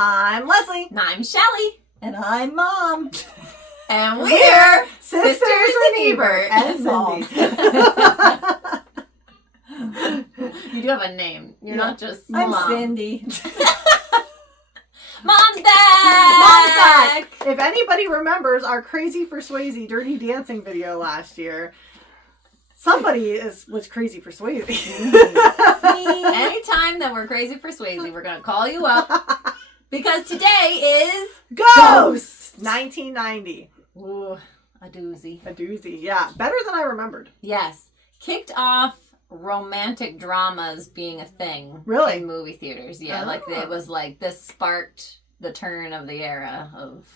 I'm Leslie. And I'm Shelly. And I'm Mom. And we're Sisters in Ebert and Mom. You do have a name. You're not just I'm Mom. Cindy. Mom's back! Mom's back! If anybody remembers our Crazy for Swayze Dirty Dancing video last year, somebody was crazy for Swayze. Anytime that we're crazy for Swayze, we're going to call you up. Because today is... Ghosts! 1990. Ooh, a doozy. A doozy, yeah. Better than I remembered. Yes. Kicked off romantic dramas being a thing. Really? In movie theaters. Yeah, like it was like this sparked the turn of the era of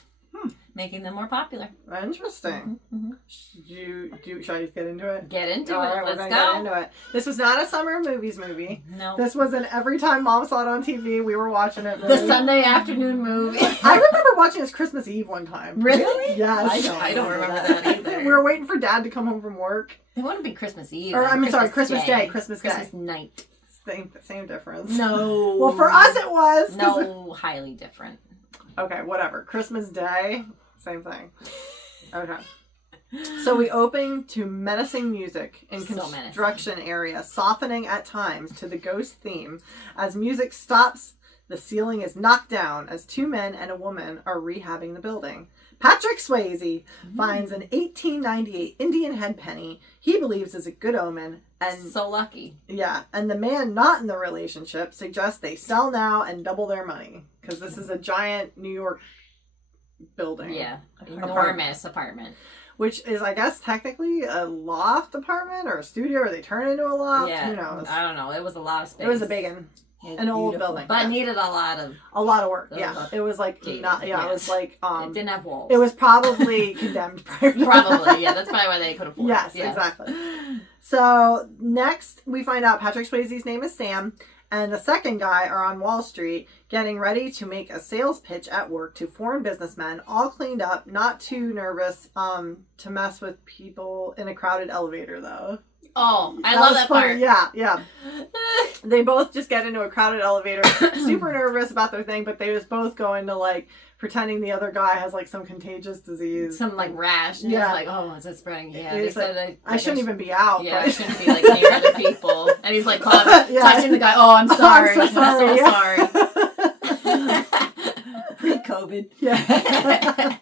making them more popular. Interesting. Mm-hmm. Should I just get into it? Get into All it. right, Let's we're go. gonna get into it. This was not a summer movies movie. No. This was an every time Mom saw it on TV, we were watching it. The Sunday afternoon movie. I remember watching this Christmas Eve one time. Really? Yes. I don't remember that either. We were waiting for Dad to come home from work. It wouldn't be Christmas Eve. Or, Christmas Day. Christmas night. Same difference. No. Well, for us it was. No, highly different. Okay, whatever. Christmas Day, same thing. Okay. So we open to menacing music in construction area, softening at times to the ghost theme. As music stops, the ceiling is knocked down as two men and a woman are rehabbing the building. Patrick Swayze finds an 1898 Indian head penny he believes is a good omen. And so lucky. Yeah, and the man not in the relationship suggests they sell now and double their money. Because this is a giant New York building. Yeah, enormous apartment. Which is, I guess, technically a loft apartment or a studio, or they turn into a loft. Yeah, who knows? I don't know. It was a lot of space. It was a big one. An old building. But needed a lot of work. Yeah. It was like, it was like, it didn't have walls. It was probably condemned prior to Probably, yeah. That's probably why they could afford it. Yes, exactly. So, next, we find out Patrick Swayze's name is Sam, and the second guy are on Wall Street getting ready to make a sales pitch at work to foreign businessmen, all cleaned up, not too nervous to mess with people in a crowded elevator, though. Oh, I love that part. Yeah. They both just get into a crowded elevator, super nervous about their thing, but they just both go into, like, pretending the other guy has, like, some contagious disease. Some, like, rash. And he's like, oh, is it spreading? Yeah, they said I shouldn't even be out. Yeah, I shouldn't be, like, near other people. And he's, like, touching the guy. Oh, I'm sorry. I'm so sorry. Pre-COVID. Yeah.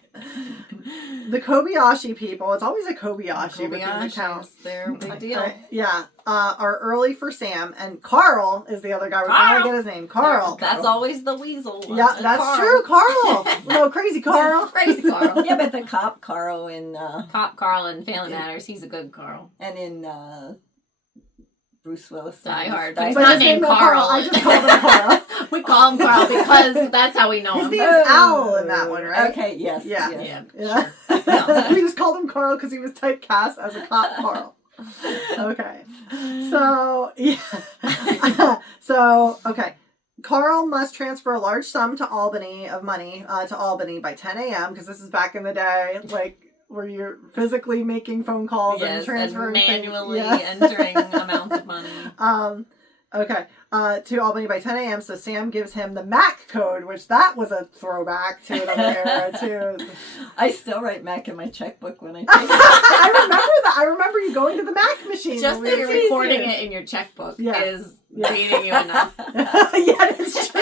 The Kobayashi people, it's always a Kobayashi because it counts. They're a big deal. Yeah. Are early for Sam, and Carl is the other guy. We finally get his name. Carl. That's always the weasel. Yeah, that's true. Carl. No, crazy Carl. Crazy Carl. Yeah, but the cop Carl in... Cop Carl in Family Matters, he's a good Carl. And in... Bruce Willis. Die Hard. But He's not named Carl. I just called him Carl. We call him Carl because that's how we know him. His name's Al in that one, right? Okay, yes. Yeah. Sure. No. We just called him Carl because he was typecast as a cop Carl. Okay. So, yeah. Okay. Carl must transfer a large sum to Albany by 10 a.m. because this is back in the day, like, where you're physically making phone calls and transferring and manually entering amounts of money. To Albany by 10 a.m. So Sam gives him the MAC code, which that was a throwback to another era too. I still write MAC in my checkbook when I take it. I remember that. I remember you going to the MAC machine. Just that you're recording it in your checkbook is beating you enough. Yeah, it's true.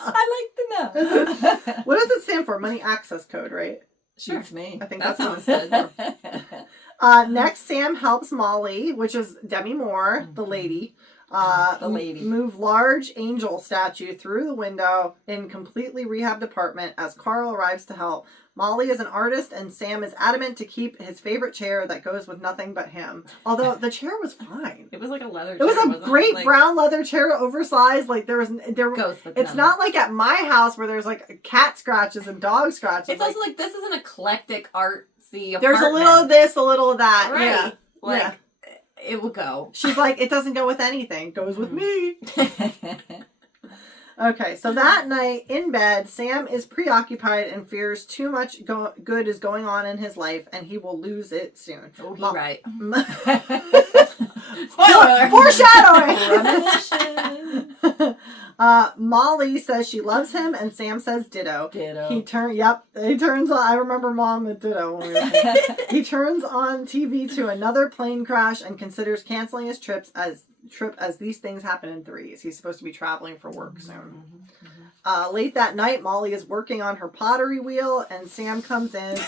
I like to know. What does it stand for? Money access code, right? Shoots me. I think that's what it stands for. Next, Sam helps Molly, which is Demi Moore, the lady, move large angel statue through the window in completely rehabbed apartment as Carl arrives to help. Molly is an artist, and Sam is adamant to keep his favorite chair that goes with nothing but him. Although the chair was fine. It was like a leather chair. It was a great brown leather chair, oversized. Like it's not like at my house where there's like cat scratches and dog scratches. It's also like this is an eclectic artsy apartment. There's a little of this, a little of that. Right. Yeah. It would go. She's like, it doesn't go with anything. It goes with me. Okay, so that night in bed, Sam is preoccupied and fears too much good is going on in his life, and he will lose it soon. Oh, he's right. Spoiler! Foreshadowing! Molly says she loves him, and Sam says ditto. Ditto. He turns on. I remember Mom at ditto. When we were he turns on TV to another plane crash and considers canceling his trip as these things happen in threes. He's supposed to be traveling for work soon. Late that night, Molly is working on her pottery wheel, and Sam comes in.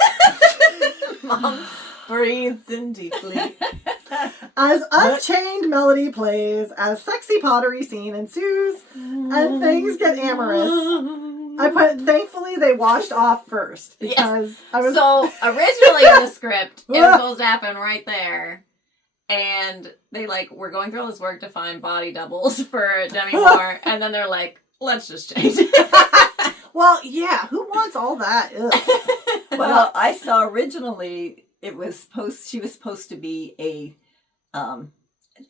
Mom breathes in deeply. As Unchained melody plays, as sexy pottery scene ensues, and things get amorous. I put, thankfully they washed off first, because I was... So, originally in the script, it was supposed to happen right there. And they we're going through all this work to find body doubles for Demi Moore, and then they're like, let's just change it. Well, yeah, who wants all that? Well, I saw originally she was supposed to be a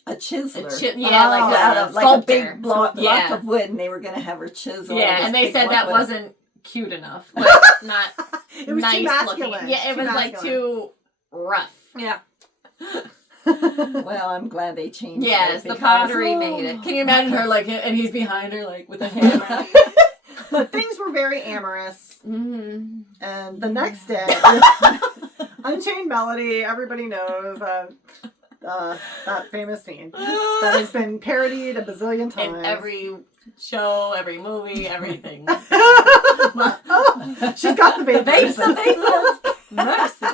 chiseler. Out of a big block of wood, and they were going to have her chisel. Yeah, and they said that wasn't cute enough. Not it was nice too masculine. looking. Yeah, it was masculine. Too rough. Yeah. Well, I'm glad they changed it. Yes, the pottery made it. Can you imagine her and he's behind her with a hammer? But things were very amorous. Mm-hmm. And the next day, Unchained Melody, everybody knows that famous scene that has been parodied a bazillion times. In every show, every movie, everything. She's got the baby. Mercy.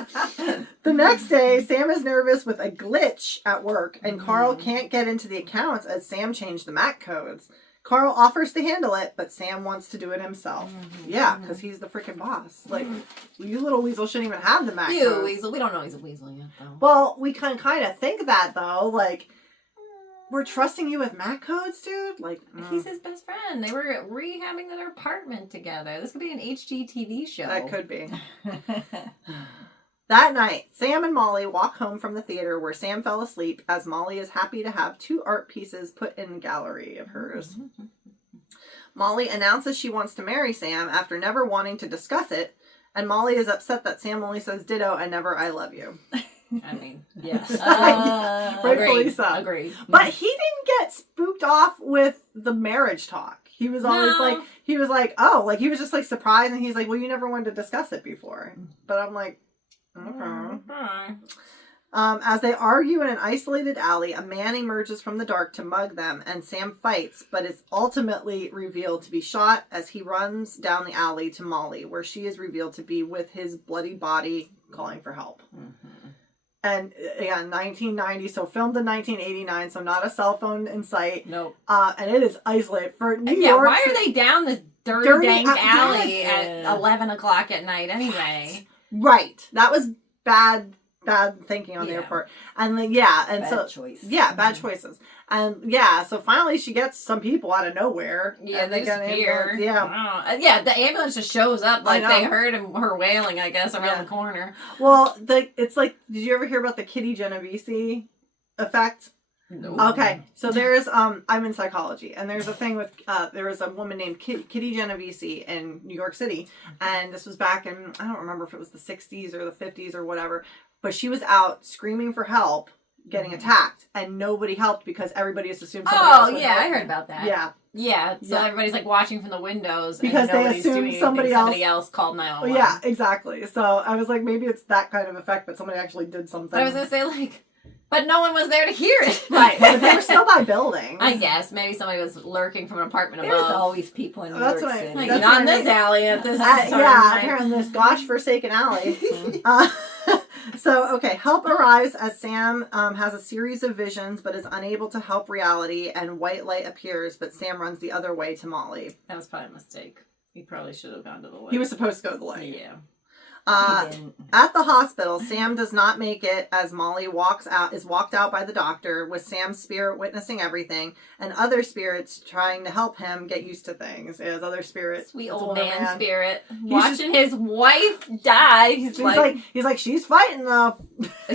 The next day, Sam is nervous with a glitch at work, and Carl can't get into the accounts as Sam changed the MAC codes. Carl offers to handle it, but Sam wants to do it himself. Yeah, because he's the freaking boss. You little weasel shouldn't even have the MAC codes. You weasel. We don't know he's a weasel yet, though. Well, we can kind of think that, though. We're trusting you with MAC codes, dude? He's his best friend. They were rehabbing their apartment together. This could be an HGTV show. That could be. That night, Sam and Molly walk home from the theater where Sam fell asleep, as Molly is happy to have 2 art pieces put in a gallery of hers. Molly announces she wants to marry Sam after never wanting to discuss it, and Molly is upset that Sam only says ditto and never I love you. I mean, yes. Rightfully so. Agreed. But he didn't get spooked off with the marriage talk. He was always he was just surprised, and he's like, well, you never wanted to discuss it before. But I'm like, okay. As they argue in an isolated alley, a man emerges from the dark to mug them, and Sam fights, but is ultimately revealed to be shot as he runs down the alley to Molly, where she is revealed to be with his bloody body calling for help. And again, 1990, so filmed in 1989, so not a cell phone in sight. Nope. And it is isolated for New York. Why are they down this dirty dang alley at 11 o'clock at night anyway? Right. That was bad thinking on their part. And bad choice. Yeah, bad choices. And so finally she gets some people out of nowhere. Yeah, and they disappear. Yeah. The ambulance just shows up they heard her wailing, I guess, around the corner. Well, it's did you ever hear about the Kitty Genovese effect? No. Okay, so there's I'm in psychology, and there's a thing with there was a woman named Kitty Genovese in New York City, and this was back in, I don't remember if it was the 60s or the 50s or whatever, but she was out screaming for help, getting attacked, and nobody helped because everybody just assumed somebody else would help. I heard about that. Yeah, so everybody's watching from the windows because and they assume somebody else called 911. Yeah, exactly. So I was like, maybe it's that kind of effect, but somebody actually did something. But I was gonna say but no one was there to hear it. Right. But they were still by buildings. I guess. Maybe somebody was lurking from an apartment above. There's always people in New York City. Not in this alley at this time. Here in this gosh forsaken alley. So, help arrives as Sam has a series of visions but is unable to help reality, and white light appears, but Sam runs the other way to Molly. That was probably a mistake. He probably should have gone to the light. He was supposed to go to the light. Yeah. At the hospital, Sam does not make it as Molly is walked out by the doctor, with Sam's spirit witnessing everything and other spirits trying to help him get used to things. As other spirits, sweet old man spirit watching his wife die. He's like, she's fighting though.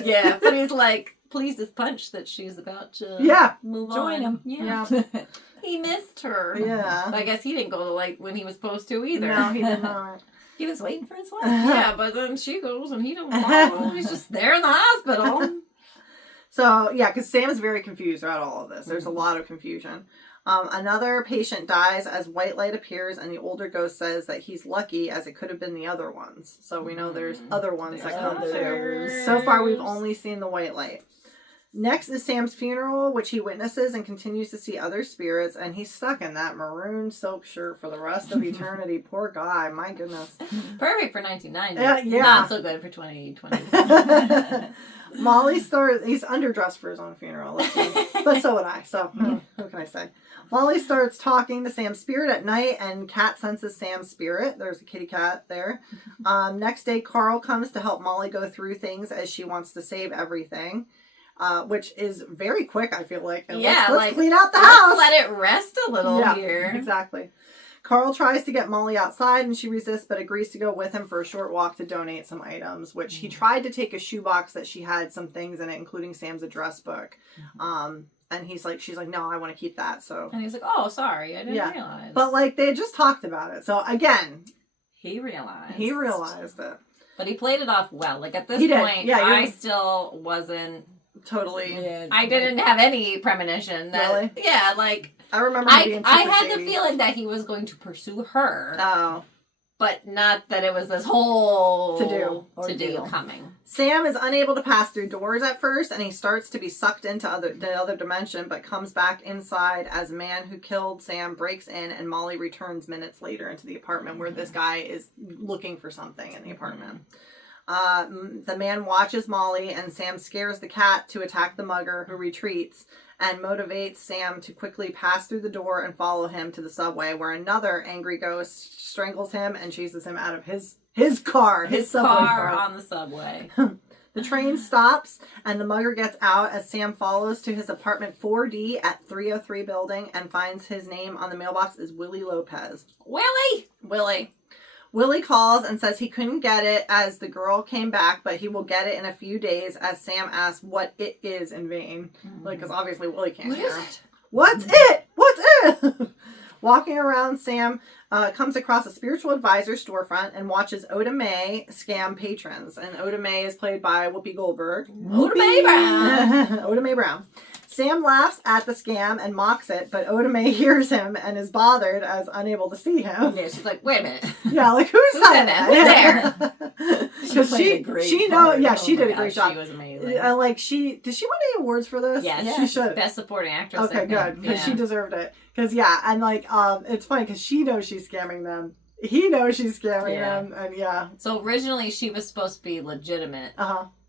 Yeah, but he's like, pleased as punch that she's about to move join on. him. Yeah. He missed her. Yeah. But I guess he didn't go to the light when he was supposed to either. No, he did not. He was waiting for his wife. Yeah, but then she goes and he don't follow. He's just there in the hospital. So, because Sam is very confused about all of this. There's a lot of confusion. Another patient dies as white light appears, and the older ghost says that he's lucky as it could have been the other ones. So we know there's other ones that come too. So far, we've only seen the white light. Next is Sam's funeral, which he witnesses and continues to see other spirits, and he's stuck in that maroon silk shirt for the rest of eternity. Poor guy, my goodness. Perfect for 1990. Yeah. Not so good for 2020. Molly he's underdressed for his own funeral, but so would I, so who can I say? Molly starts talking to Sam's spirit at night, and Kat senses Sam's spirit. There's a kitty cat there. Next day, Carl comes to help Molly go through things as she wants to save everything. Which is very quick, I feel like. And let's clean out the house. Let it rest a little here. Exactly. Carl tries to get Molly outside, and she resists, but agrees to go with him for a short walk to donate some items, which he tried to take a shoebox that she had some things in it, including Sam's address book. And she's like, no, I want to keep that. So. And he's like, oh, sorry, I didn't realize. But they had just talked about it. So again. He realized it. But he played it off well. At this point, I still wasn't. Totally. Yeah, I didn't have any premonition. Really? Yeah, I remember him being super I had shady. the feeling that he was going to pursue her. Oh. But not that it was this whole to do coming. Sam is unable to pass through doors at first, and he starts to be sucked into the other dimension, but comes back inside as a man who killed Sam breaks in, and Molly returns minutes later into the apartment where this guy is looking for something in the apartment. The man watches Molly, and Sam scares the cat to attack the mugger, who retreats and motivates Sam to quickly pass through the door and follow him to the subway, where another angry ghost strangles him and chases him out of his car, his subway car on the subway. The train stops, and the mugger gets out as Sam follows to his apartment 4D at 303 building and finds his name on the mailbox is Willie Lopez. Willie calls and says he couldn't get it as the girl came back, but he will get it in a few days as Sam asks what it is in vain. Because obviously Willie can't hear. What is it? What's it? What's it? Walking around, Sam comes across a spiritual advisor storefront and watches Oda Mae scam patrons. And Oda Mae is played by Whoopi Goldberg. Oda Mae Brown. Oda Mae Brown. Sam laughs at the scam and mocks it, but Oda Mae hears him and is bothered as unable to see him. Yeah, she's like, wait a minute. Yeah, who said that? Because she did a great she did a great job. She was amazing. Did she win any awards for this? Yes. She should. Best supporting actress. Okay, good, because she deserved it. Because it's funny because she knows she's scamming them. He knows she's scamming them, and So originally she was supposed to be legitimate.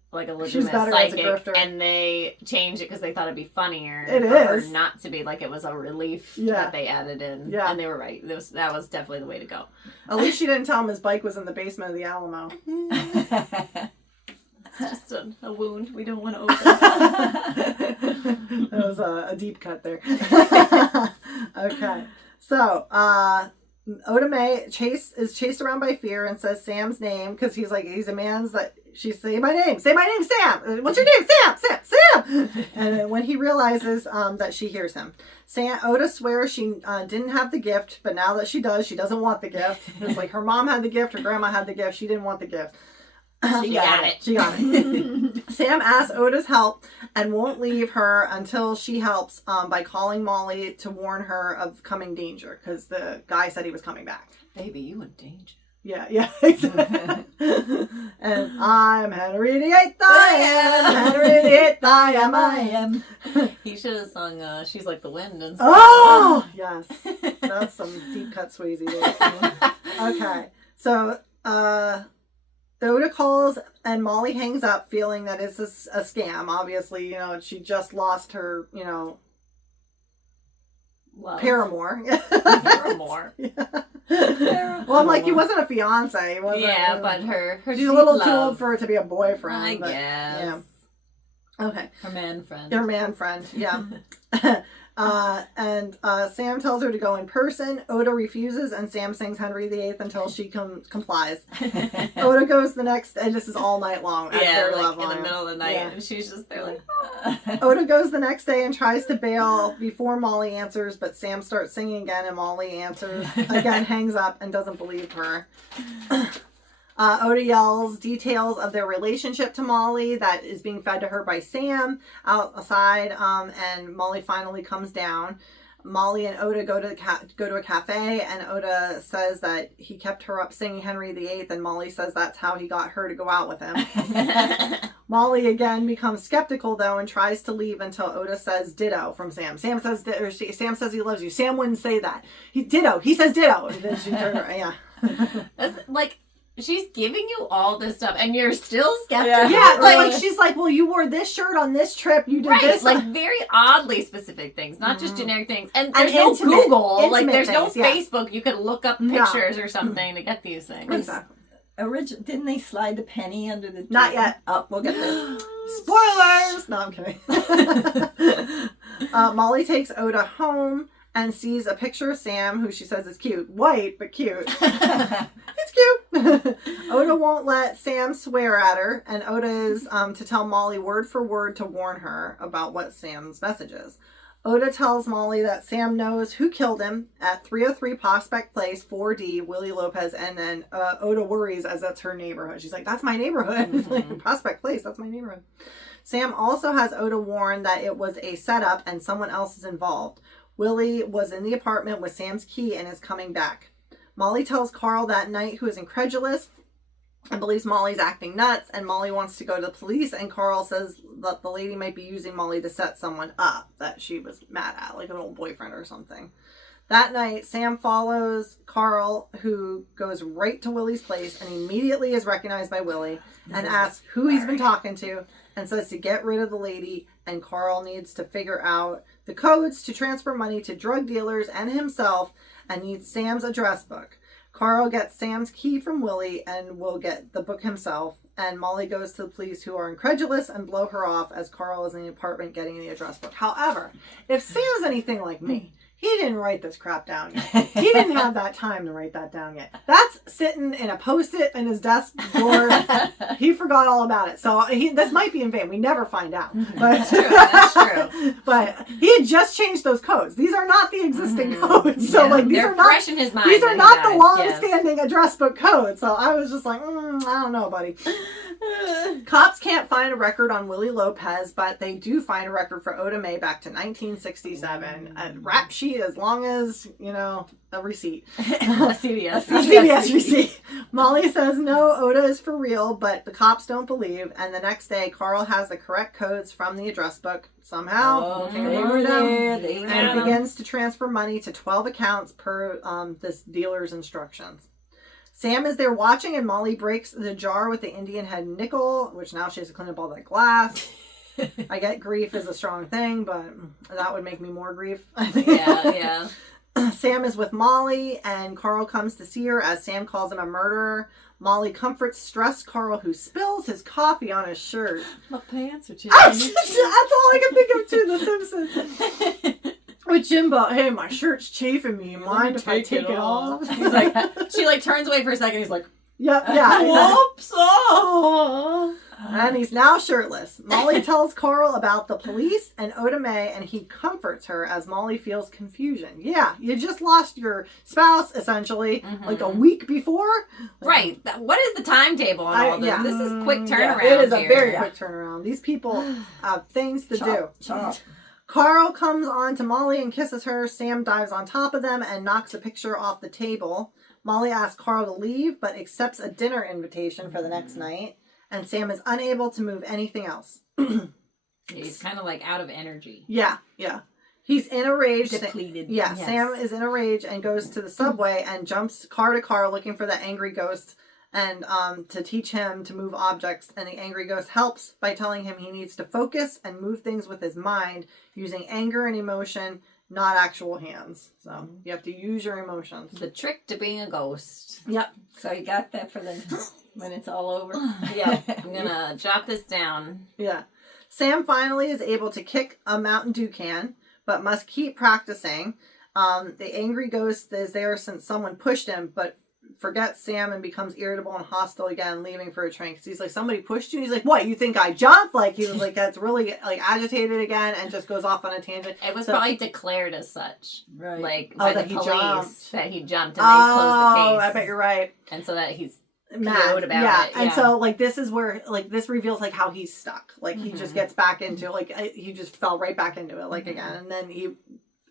Like a legitimate psychic, and they changed it because they thought it'd be funnier her not to be it was a relief that they added in. Yeah. And they were right. That was definitely the way to go. At least she didn't tell him his bike was in the basement of the Alamo. It's just a wound we don't want to open. That was a deep cut there. Okay. So, Oda Mae is chased around by fear and says Sam's name because he's a man's that she say my name, Sam. What's your name? Sam. And when he realizes that she hears him, Oda swears she didn't have the gift, but now that she does, she doesn't want the gift. It's like her mom had the gift, her grandma had the gift, she didn't want the gift. She got it. Sam asks Oda's help and won't leave her until she helps by calling Molly to warn her of coming danger because the guy said he was coming back. Baby, you in danger. Yeah, exactly. And I'm Henry VIII, I am. He should have sung She's Like the Wind and stuff. Oh, yes. That's some deep cut Swayze there. Okay, so Oda calls and Molly hangs up feeling that it's a scam. Obviously, she just lost her, paramour. Paramour. Well, I'm like, he wasn't a fiance. He wasn't, but her she's a little too old for it to be a boyfriend. I guess. Yeah. Okay. Her man friend. Her man friend, yeah. And Sam tells her to go in person. Oda refuses, and Sam sings Henry VIII until she complies. Oda goes the next, and this is all night long. Yeah, in the middle of the night, and she's just there like. Oda goes the next day and tries to bail before Molly answers, but Sam starts singing again, and Molly answers again, hangs up, and doesn't believe her. Oda yells details of their relationship to Molly that is being fed to her by Sam outside, and Molly finally comes down. Molly and Oda go to a cafe, and Oda says that he kept her up singing Henry VIII, and Molly says that's how he got her to go out with him. Molly again becomes skeptical though and tries to leave until Oda says ditto from Sam. Sam says he loves you. Sam wouldn't say that. Ditto. He says ditto. And then she turned around. Yeah. That's, like, she's giving you all this stuff and you're still skeptical. Yeah, like she's like, well, you wore this shirt on this trip. You did this. Like very oddly specific things, not just generic things. And there's no Google. Like there's no Facebook. You could look up pictures or something to get these things. Exactly. Didn't they slide the penny under the... Not yet. Oh, we'll get there. Spoilers! No, I'm kidding. Molly takes Oda home and sees a picture of Sam, who she says is cute. White, but cute. It's cute. Oda won't let Sam swear at her, and Oda is to tell Molly word for word to warn her about what Sam's message is. Oda tells Molly that Sam knows who killed him at 303 Prospect Place, 4D, Willie Lopez, and then Oda worries as that's her neighborhood. She's like, that's my neighborhood. Mm-hmm. Like, Prospect Place, that's my neighborhood. Sam also has Oda warn that it was a setup and someone else is involved. Willie was in the apartment with Sam's key and is coming back. Molly tells Carl that night, who is incredulous and believes Molly's acting nuts, and Molly wants to go to the police, and Carl says that the lady might be using Molly to set someone up that she was mad at, like an old boyfriend or something. That night, Sam follows Carl, who goes right to Willie's place and immediately is recognized by Willie and asks who he's been talking to and says to get rid of the lady, and Carl needs to figure out the codes to transfer money to drug dealers and himself and needs Sam's address book. Carl gets Sam's key from Willie and will get the book himself, and Molly goes to the police, who are incredulous and blow her off as Carl is in the apartment getting the address book. However, if Sam's anything like me, he didn't write this crap down yet. He didn't have that time to write that down yet. That's sitting in a Post-it in his desk drawer. He forgot all about it. So this might be in vain. We never find out. But, That's true. But he had just changed those codes. These are not the existing codes. So like these they're are not fresh in his mind. These are not the long-standing address book codes. So I was just like, I don't know, buddy. Cops can't find a record on Willie Lopez, but they do find a record for Oda Mae back to 1967. A rap sheet as long as, a receipt. A CVS. A CVS receipt. Molly says no, Oda is for real, but the cops don't believe. And the next day, Carl has the correct codes from the address book somehow. They were there. And begins to transfer money to 12 accounts per this dealer's instructions. Sam is there watching, and Molly breaks the jar with the Indian head nickel, which now she has to clean up all that glass. I get grief is a strong thing, but that would make me more grief, I think. Yeah. Sam is with Molly, and Carl comes to see her as Sam calls him a murderer. Molly comforts stressed Carl, who spills his coffee on his shirt. My pants are changing. That's all I can think of too, The Simpsons. With Jimbo, hey, my shirt's chafing me. You mind if I take it off? He's like, she turns away for a second. He's like, yeah. whoops. Oh. And he's now shirtless. Molly tells Carl about the police and Oda Mae, and he comforts her as Molly feels confusion. Yeah, you just lost your spouse, essentially, like a week before. Right. What is the timetable on all this? This is quick turnaround. It is a very quick turnaround. These people have things to do. Chop. Carl comes on to Molly and kisses her. Sam dives on top of them and knocks a picture off the table. Molly asks Carl to leave, but accepts a dinner invitation for the next night. And Sam is unable to move anything else. He's kind of out of energy. Yeah. He's in a rage. Depleted. Yes. Sam is in a rage and goes to the subway and jumps car to car looking for the angry ghost and to teach him to move objects. And the angry ghost helps by telling him he needs to focus and move things with his mind using anger and emotion, not actual hands. So you have to use your emotions. The trick to being a ghost. Yep. So you got that for when it's all over? Yeah. I'm going to jot this down. Yeah. Sam finally is able to kick a Mountain Dew can, but must keep practicing. The angry ghost is there since someone pushed him, but forgets Sam and becomes irritable and hostile again, leaving for a train. Because he's like, somebody pushed you? He's like, what, you think I jumped? He was that's really agitated again and just goes off on a tangent. It was probably declared as such. Right. By the police that he jumped and they closed the case. I bet you're right. And so that he's mad about it. And so this is where this reveals how he's stuck. He just gets back into he just fell right back into it again, and then he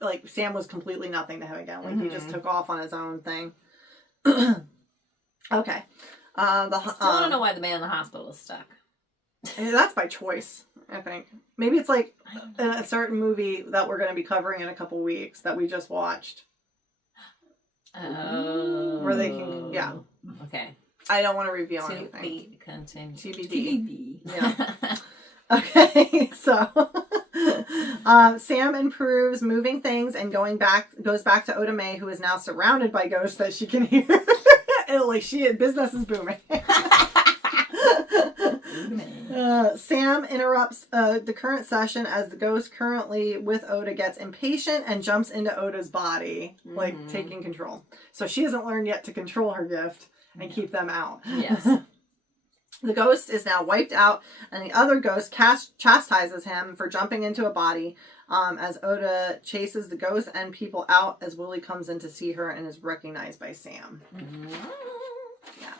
like Sam was completely nothing to him again. Like he just took off on his own thing. Okay. I still don't know why the man in the hospital is stuck. That's by choice, I think. Maybe it's like a certain movie that we're going to be covering in a couple weeks that we just watched. Oh. Where they can, yeah. Okay. I don't want to reveal To anything. be continued. TBD. Yeah. Okay, so Sam improves moving things and goes back to Oda Mae, who is now surrounded by ghosts that she can hear. Like business is booming. Sam interrupts the current session as the ghost currently with Oda gets impatient and jumps into Oda's body, like taking control. So she hasn't learned yet to control her gift and keep them out. Yes. The ghost is now wiped out, and the other ghost chastises him for jumping into a body as Oda chases the ghost and people out as Willie comes in to see her and is recognized by Sam. Yeah.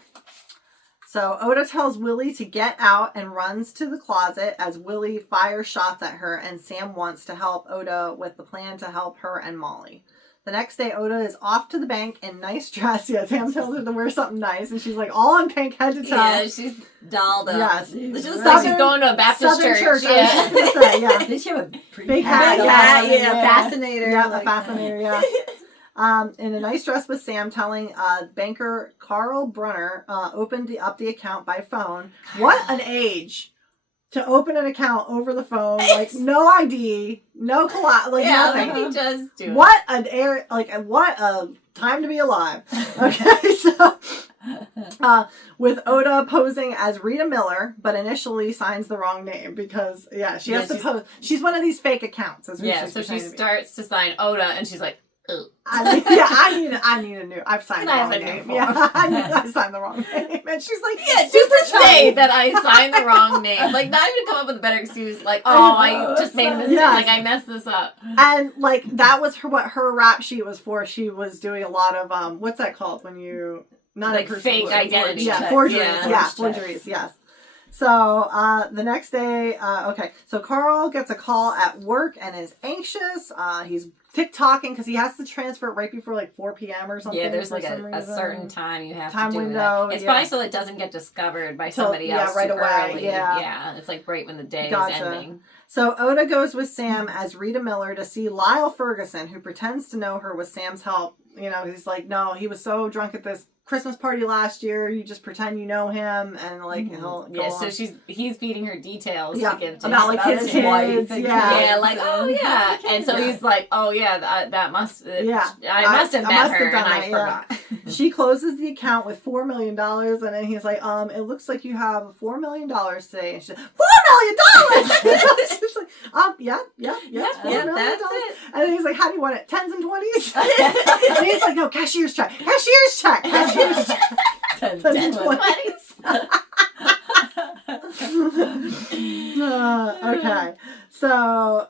So Oda tells Willie to get out and runs to the closet as Willie fires shots at her, and Sam wants to help Oda with the plan to help her and Molly. The next day, Oda is off to the bank in nice dress. Yeah, Sam tells her to wear something nice, and she's like all in pink, head to toe. Yeah, she's dolled up. Yes. It's just like she's going to a Baptist church. Yeah. I was just gonna say, yeah. Did she have a pretty Big hat? hat, Yeah, fascinator. Yeah, like a fascinator, yeah. In a nice dress with Sam, telling banker Carl Brunner opened up the account by phone. What an age to open an account over the phone, like no ID, no nothing. Like he just do What what a time to be alive. Okay, so with Oda posing as Rita Miller, but initially signs the wrong name because she has to pose. She's one of these fake accounts. So she starts to sign Oda, and she's like, "Ugh." I need a new. I've signed the wrong name. Yeah, I signed the wrong name, and she's like, just to say that I signed the wrong name. Like, not even come up with a better excuse. Like, I just made a mistake. Yes. Like, I messed this up. And like that was what her rap sheet was for. She was doing a lot of what's that called when you not like fake identity. Forgeries. Yeah, forgeries. Yes. So the next day, so Carl gets a call at work and is anxious. He's TikToking because he has to transfer it right before like 4 p.m. or something. Yeah, there's like a certain time you have to do window. It's probably so it doesn't get discovered by somebody else right too away. early. Yeah, it's like right when the day is ending. So Oda goes with Sam as Rita Miller to see Lyle Ferguson, who pretends to know her with Sam's help. You know, he's like, no, he was so drunk at this Christmas party last year. You just pretend you know him, and like he'll go on. So he's feeding her details to give to about like his kids. Like and so he's like, oh yeah, that must I must have met her and I forgot. She closes the account with $4 million, and then he's like, it looks like you have $4 million today. And she's like, $4 million. She's like, yeah, $4 million. That's it. And then he's like, how do you want it? 10s and 20s? And he's like, no, cashier's check. Cashier's check. 10s and 20s. Okay. So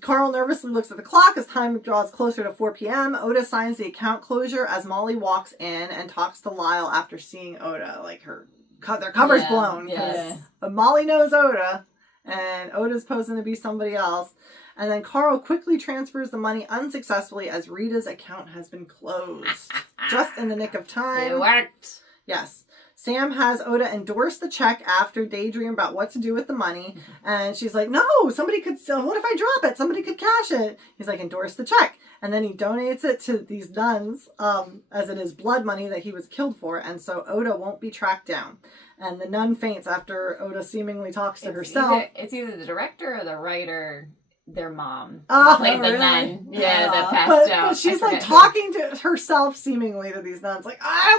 Carl nervously looks at the clock as time draws closer to 4 p.m. Oda signs the account closure as Molly walks in and talks to Lyle after seeing Oda. Like their cover's blown. Yes. Molly knows Oda, and Oda's posing to be somebody else. And then Carl quickly transfers the money unsuccessfully as Rita's account has been closed. Just in the nick of time. It worked. Yes. Sam has Oda endorse the check after daydream about what to do with the money. And she's like, no, somebody could sell. What if I drop it? Somebody could cash it. He's like, endorse the check. And then he donates it to these nuns as it is blood money that he was killed for. And so Oda won't be tracked down. And the nun faints after Oda seemingly talks to herself. It's either the director or the writer. Their mom played the nun. Yeah, that passed out. But she's like talking to herself seemingly to these nuns, like, I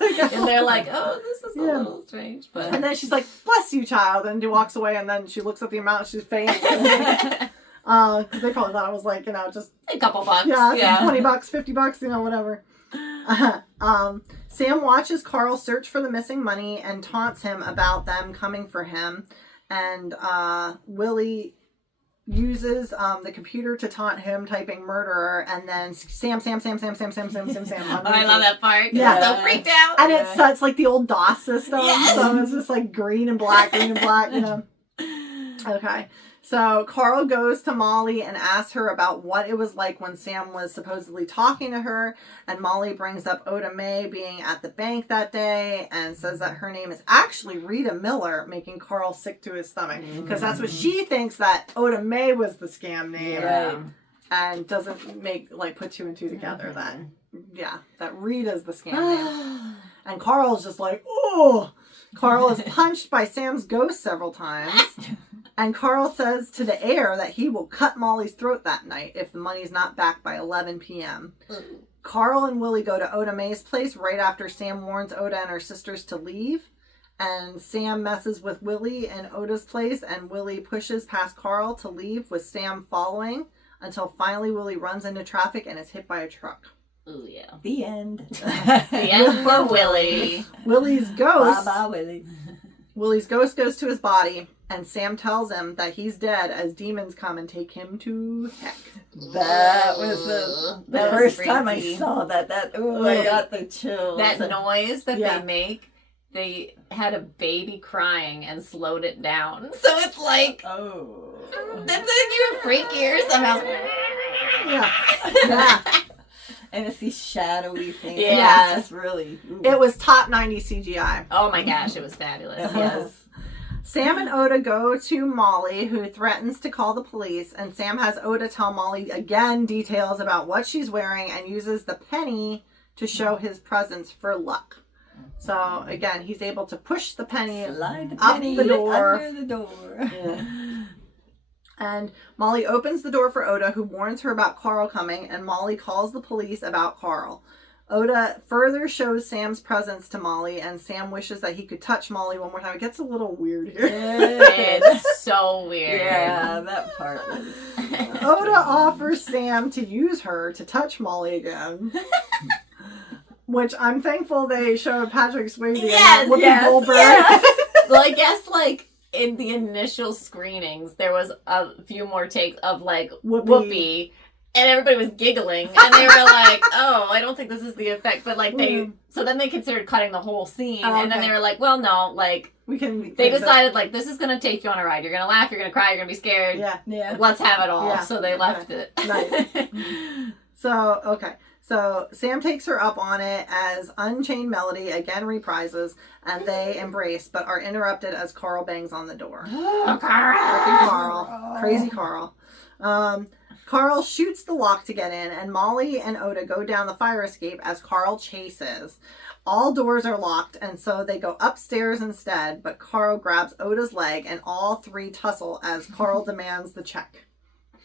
will! And they're like, oh, this is a little strange. But and then she's like, bless you, child. And she walks away, and then she looks at the amount she's paying. Because they probably thought it was like, just a couple bucks. Yeah. $20, $50, whatever. Sam watches Carl search for the missing money and taunts him about them coming for him. And Willie uses the computer to taunt him, typing murderer, and then Sam. I love that part. Yeah, so freaked out. And it's like the old DOS system, so it's just like green and black. Okay. So Carl goes to Molly and asks her about what it was like when Sam was supposedly talking to her. And Molly brings up Oda Mae being at the bank that day and says that her name is actually Rita Miller, making Carl sick to his stomach. Because that's what she thinks, that Oda Mae was the scam name. Yeah. And doesn't put two and two together that Rita's the scam name. And Carl's just like, oh. Carl is punched by Sam's ghost several times. And Carl says to the heir that he will cut Molly's throat that night if the money's not back by 11 p.m. Carl and Willie go to Oda Mae's place right after Sam warns Oda and her sisters to leave. And Sam messes with Willie in Oda's place, and Willie pushes past Carl to leave with Sam following until finally Willie runs into traffic and is hit by a truck. Ooh, yeah. The end. The end for Willie. Willie's ghost. Bye-bye, Willie. Willie's ghost goes to his body, and Sam tells him that he's dead as demons come and take him to heck. That was the first time I freaky. saw that. I got the chills. That noise that Yeah. they make, they had a baby crying and slowed it down. So it's like, Oh. that's even freakier somehow. Yeah. And it's these shadowy things. Yeah. It's just really... Ooh. It was top 90 CGI. Oh my gosh, it was fabulous. It Yes. was. Sam and Oda go to Molly, who threatens to call the police, and Sam has Oda tell Molly again details about what she's wearing and uses the penny to show his presence for luck. So, again, he's able to push the penny Slide the up penny the door. under the door. And Molly opens the door for Oda, who warns her about Carl coming, and Molly calls the police about Carl. Oda further shows Sam's presence to Molly, and Sam wishes that he could touch Molly one more time. It gets a little weird here. It's so weird. Yeah, that part was... Oda offers Sam to use her to touch Molly again. Which I'm thankful they showed Patrick Swayze and Whoopi Goldberg. Yes. Well, I guess, in the initial screenings, there was a few more takes of, Whoopi, and everybody was giggling, and they were like, oh, I don't think this is the effect, but, so then they considered cutting the whole scene, and then they were like, well, no, we can. they decided, this is gonna take you on a ride. You're gonna laugh, you're gonna cry, you're gonna be scared. Yeah. Let's have it all. Yeah. So they left it. Nice. So Sam takes her up on it as Unchained Melody again reprises, and they embrace, but are interrupted as Carl bangs on the door. Oh, Freaking Carl. Crazy Carl. Carl shoots the lock to get in, and Molly and Oda go down the fire escape as Carl chases. All doors are locked, and so they go upstairs instead, but Carl grabs Oda's leg, and all three tussle as Carl demands the check,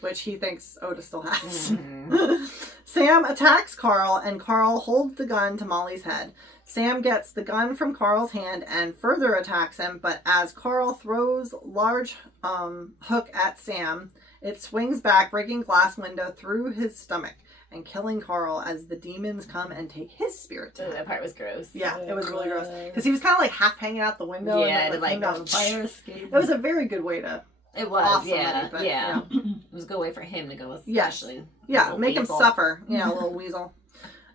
which he thinks Oda still has. Mm-hmm. Sam attacks Carl, and Carl holds the gun to Molly's head. Sam gets the gun from Carl's hand and further attacks him, but as Carl throws large hook at Sam, it swings back, breaking glass window through his stomach and killing Carl as the demons come and take his spirit to Ooh, him. that part was gross. Yeah, it was really gross. Because he was kind of half hanging out the window. Yeah, and like came down The fire escape. It was a very good way to... It was, Off yeah, somebody, but, yeah. It was a good way for him to go, especially. Yeah, Little make weasel. him suffer. Yeah, a little weasel.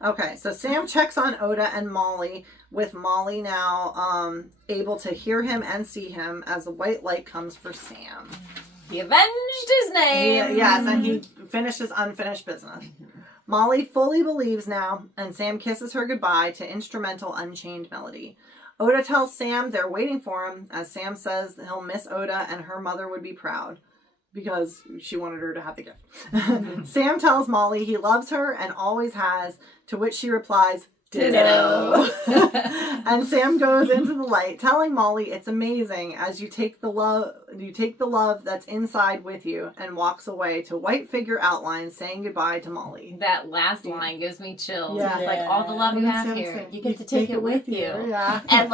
Okay, so Sam checks on Oda and Molly, with Molly now able to hear him and see him as the white light comes for Sam. He avenged his name. Yes, and he finished his unfinished business. Molly fully believes now, and Sam kisses her goodbye to instrumental Unchained Melody. Oda tells Sam they're waiting for him, as Sam says that he'll miss Oda and her mother would be proud, because she wanted her to have the gift. Sam tells Molly he loves her and always has, to which she replies, Ditto. And Sam goes into the light, telling Molly it's amazing as you take the love that's inside with you, and walks away to white figure outlines saying goodbye to Molly. That last line gives me chills. Yeah. It's like, all the love you have here, you get to take it with you. Yeah. And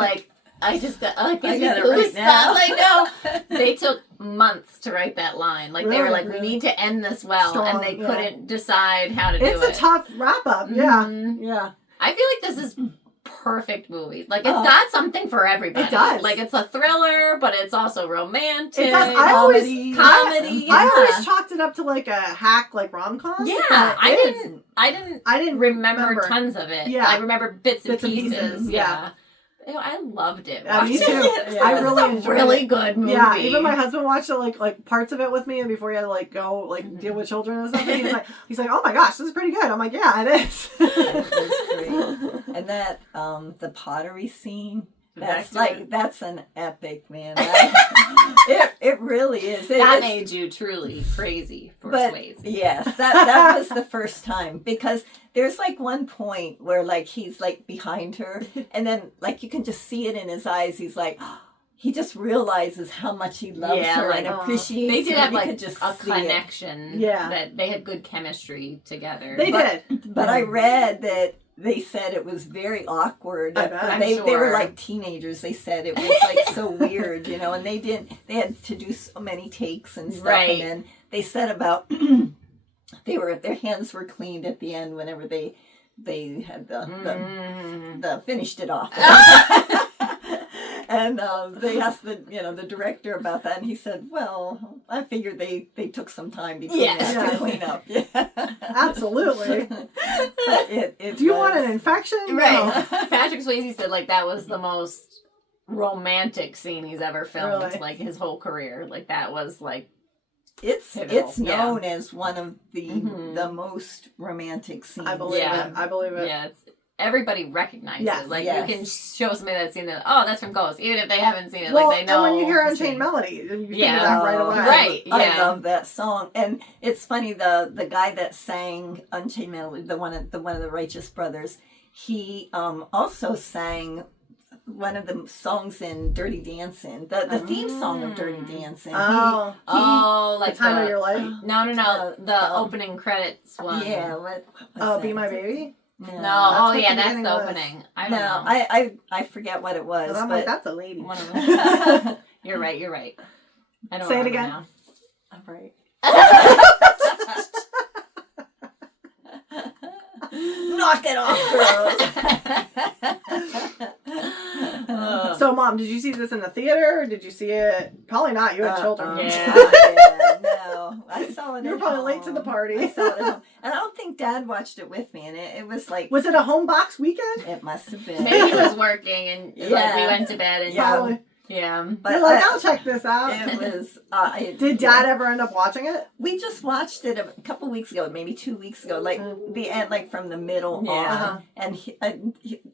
I just got, I got it right now. I know. They took months to write that line. They were like, we need to end this well. Strong, and they couldn't decide how to do it. It's a tough wrap up. Yeah. Mhm. Yeah. I feel like this is perfect movie. It's got something for everybody. It does. It's a thriller, but it's also romantic. It does. comedy. I always chalked it up to a hack rom-com. Yeah, but I didn't I didn't remember tons of it. Yeah. I remember bits and Bits and pieces. pieces, Yeah. I loved it. Me too. Yeah. I really enjoyed a really it. good movie. Yeah, even my husband watched it like parts of it with me before he had to like go like deal with children and stuff. And he's like, oh my gosh, this is pretty good. I'm like, yeah, it is. It was great. And that the pottery scene. That's an epic, man. It really is. That made you truly crazy for Swayze. Yes, that was the first time, because there's like one point where like he's like behind her, and then like you can just see it in his eyes. He's like, he just realizes how much he loves her and appreciates her. They did have like just a connection. Yeah, that they had good chemistry together. They did. But I read that they said it was very awkward. They were like teenagers. They said it was like so weird, and they had to do so many takes and stuff. Right. And then they said about their hands were cleaned at the end whenever they had the finished it off. And they asked the director about that, and he said, "Well, I figured they took some time between to clean up." Yeah, absolutely. Do you want an infection? Right. No. Patrick Swayze said like that was the most romantic scene he's ever filmed, like his whole career. Like that was like it's known as one of the most romantic scenes. I believe it. Yeah. Everybody recognizes it. Like, you can show somebody that scene that, that's from Ghost. Even if they haven't seen it, like, they know. And when you hear Unchained Melody, you figure that right away. Right, yeah. I love that song. And it's funny, the guy that sang Unchained Melody, the one of the Righteous Brothers, he also sang one of the songs in Dirty Dancing, the theme song of Dirty Dancing. Like The Time of Your Life? No. The opening credits one. Yeah, what was that? Be My Baby? No, that's the opening. I don't know. I forget what it was. I'm like, that's a lady. One of them. You're right. I don't Say it again. Now. All right. Knock it off, girls. So, Mom, did you see this in the theater, or did you see it? Probably not. You had children. No. I saw it. You were probably late to the party. I saw it at home. And I don't think Dad watched it with me. And it was like... Was it a home box weekend? It must have been. Maybe he was working and like we went to bed and... Probably. Yeah. But you're like, I'll check this out. It was... Did Dad ever end up watching it? We just watched it a couple weeks ago, maybe 2 weeks ago, like the end, like from the middle on. And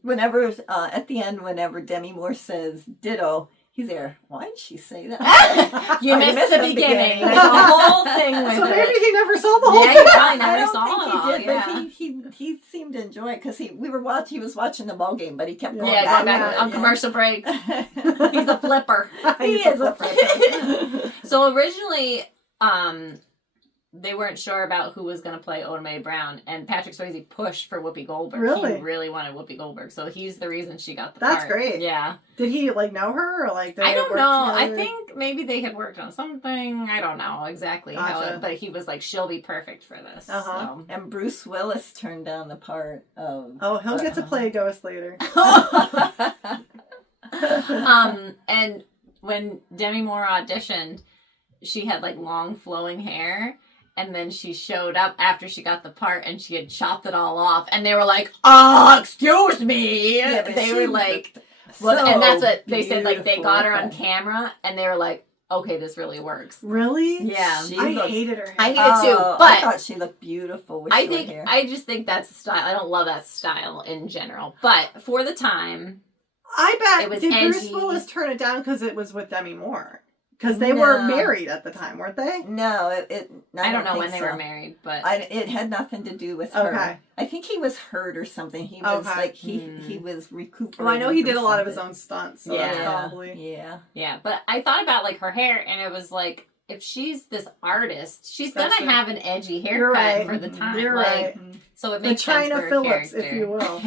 whenever, at the end, whenever Demi Moore says ditto, he's there. Why did she say that? You missed the beginning. There's a whole thing with so maybe he never saw the whole thing. Yeah, he probably never saw it all. He did, but he seemed to enjoy it because he was watching the ball game, but he kept going back on commercial breaks. He's a flipper. He is a flipper. So originally, they weren't sure about who was going to play Oda Mae Brown, and Patrick Swayze pushed for Whoopi Goldberg. Really? He really wanted Whoopi Goldberg, so he's the reason she got the part. That's great. Yeah. Did he know her, or like? I don't know. I think maybe they had worked on something. I don't know exactly how, but he was like, she'll be perfect for this. So. And Bruce Willis turned down the part of. Oh, he'll get to play a ghost later. And when Demi Moore auditioned, she had like long flowing hair. And then she showed up after she got the part, and she had chopped it all off. And they were like, excuse me. Yeah, they were like, and that's what they said. Like, they got her on camera, and they were like, okay, this really works. Really? Yeah. I hated her hair. I hated it too. But I thought she looked beautiful with short hair. I just think that's style. I don't love that style in general. But for the time, I bet it was did edgy. Bruce Willis turn it down because it was with Demi Moore? Because they were married at the time, weren't they? No, I don't know when they were married, but it had nothing to do with her. Okay. I think he was hurt or something. He was like he was recuperating. Well, I know he did a lot of his own stunts. So that's probably yeah. But I thought about like her hair, and it was like, if she's this artist, she's gonna have an edgy haircut for the time. You're right. So it makes sense for her Phillips, character. if you will.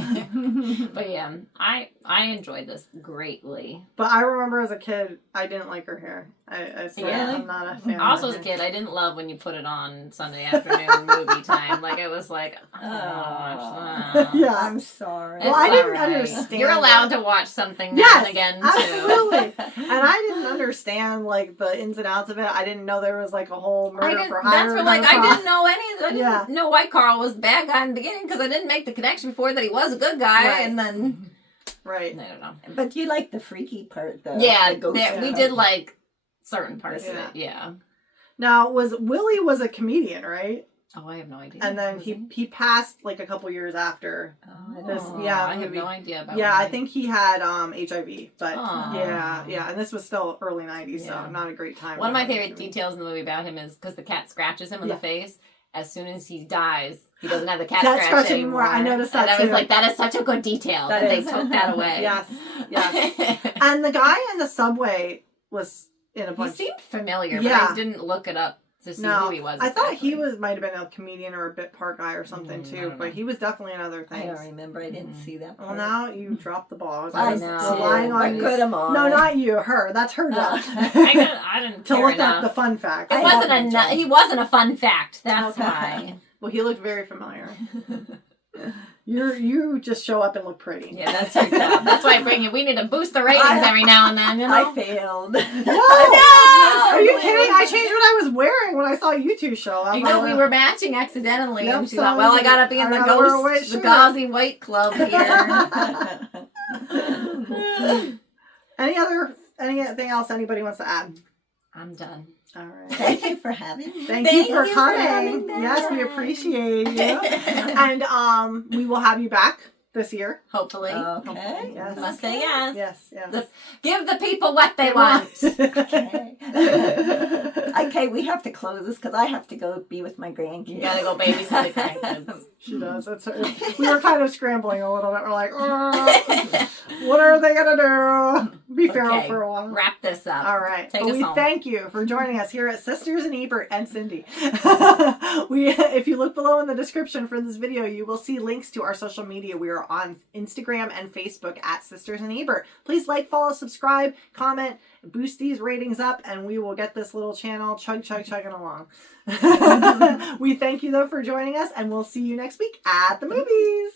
But yeah, I enjoyed this greatly. But I remember as a kid, I didn't like her hair. I'm not a fan. Also, as a kid, I didn't love when you put it on Sunday afternoon movie time. Like, it was like, yeah, I'm sorry. Well, I didn't understand. You're allowed to watch something now and again too. Absolutely. And I didn't understand like the ins and outs of it. I didn't know there was like a whole murder for hire. That's what I didn't know I didn't know why Carl was the bad guy in the beginning, because I didn't make the connection before that he was a good guy, and then Right. I don't know. But you like the freaky part, though. Yeah, the ghost we part. did like certain parts of Yeah. it. Yeah. Now, Willie was a comedian, right? Oh, I have no idea. And then he passed like a couple years after. This, Oh, yeah, I have no idea about. Yeah, Willie. I think he had HIV, but Aw. yeah, and this was still early '90s, Yeah. so not a great time. One of my favorite details in the movie about him is because the cat scratches him in the face. As soon as he dies, he doesn't have the cat scratch anymore. I noticed that and too. I was like, that is such a good detail that they took that away. Yes. And the guy in the subway was in a bunch. He seemed familiar, but I didn't look it up to see who he was. I thought he might have been a comedian or a bit part guy or something too, but he was definitely in other things. I don't remember. I didn't see that part. Well, now you dropped the ball. I know. Relying on What good am I? No, not you. Her. That's her job. I didn't to care look enough. up the fun fact. He wasn't a fun fact. That's why. Well, he looked very familiar. You just show up and look pretty. Yeah, that's your job. That's why I bring you. We need to boost the ratings every now and then. You know? I failed. No! Are you kidding? I changed what I was wearing when I saw you two show up. You know, we were matching accidentally, and she thought, well, I gotta be in the gauzy white club here. Anything else anybody wants to add? I'm done. All right. Thank you for having me. Thank you for coming. Yes, we appreciate you. And we will have you back this year. Hopefully. Okay. Yes. Must say yes. Yes. Give the people what they want. Okay. Okay, we have to close this because I have to go be with my grandkids. You gotta go babysit the grandkids. She does. We were kind of scrambling a little bit. We're like, what are they going to do? Be feral for a while. Wrap this up. All right. Take us home. Thank you for joining us here at Sisters and Ebert and Cindy. If you look below in the description for this video, you will see links to our social media. We are on Instagram and Facebook at Sisters and Ebert. Please like, follow, subscribe, comment, boost these ratings up, and we will get this little channel chugging along. We thank you, though, for joining us, and we'll see you next week at the movies.